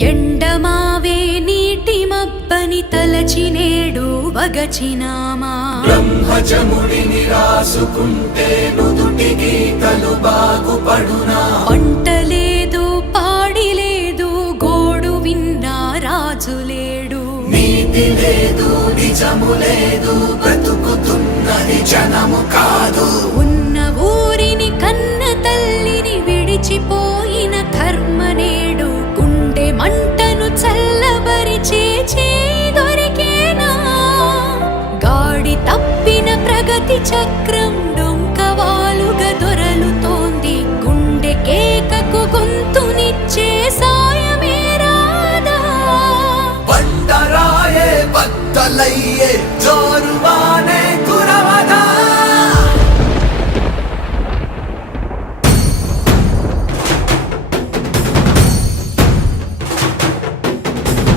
ఎండమావే నీటి మబ్బని తలచి నేడు వగచినామా బ్రహ్మజముడిని రాసుకుంటే నుదుటి గీతలు బాగుపడునా పంటలేదు పాడి లేదు గోడు విన్నా రాజులేడు నీతి లేదు నిజము లేదు బ్రతుకుతున్నది జనము కాదు ఉన్న ఊరిని కన్న తల్లిని విడిచిపోయిన కర్మ నేడు గుండె మంటను చల్లబరిచే దొరికేనా గాడి తప్పిన ప్రగతి చక్రం డొంకవాలుగా దొరలుతోంది గుండె కేకకు గొంతునిచ్చే సాయమే రాదా బండరాయే బద్దలయ్యే జోరువానే కురవదా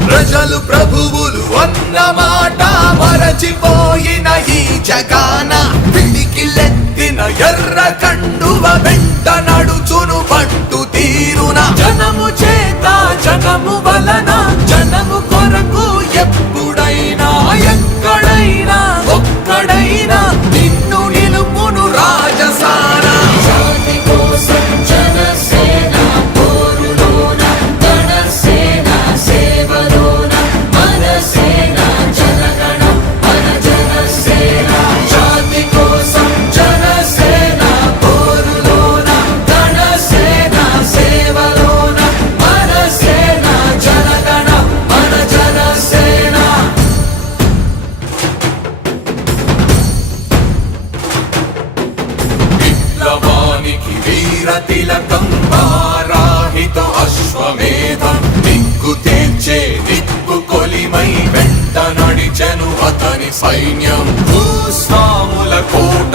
ప్రజలు ప్రభువులు అన్న మాట మరచిపోయిన ఈ జగాన పిడికిలెత్తిన ఎర్ర కండువ వెంట నడుచును పట్టు తీరున జనము చేత జనము వలన జనము కొరకు ఎప్పుడైనా ఎక్కడైనా ఒక్కడైనా నిన్ను నిలుపును రాజసాన జాతి కోసం జనసేన పోరులోన గణసేన సేవలోన మనసేన జనగణ మన జనసేన జాతి కోసం జనసేన పోరులోన గణసేన సేవలోన మనసేన జనగణ మన జనసేన విప్లవానికి వీర తిలకం వారాహిత అశ్వమేధం నిగ్గు తేల్చే నిప్పు కొలిమై వెంట నడిచెను అతని సైన్యం భూస్వాముల కోట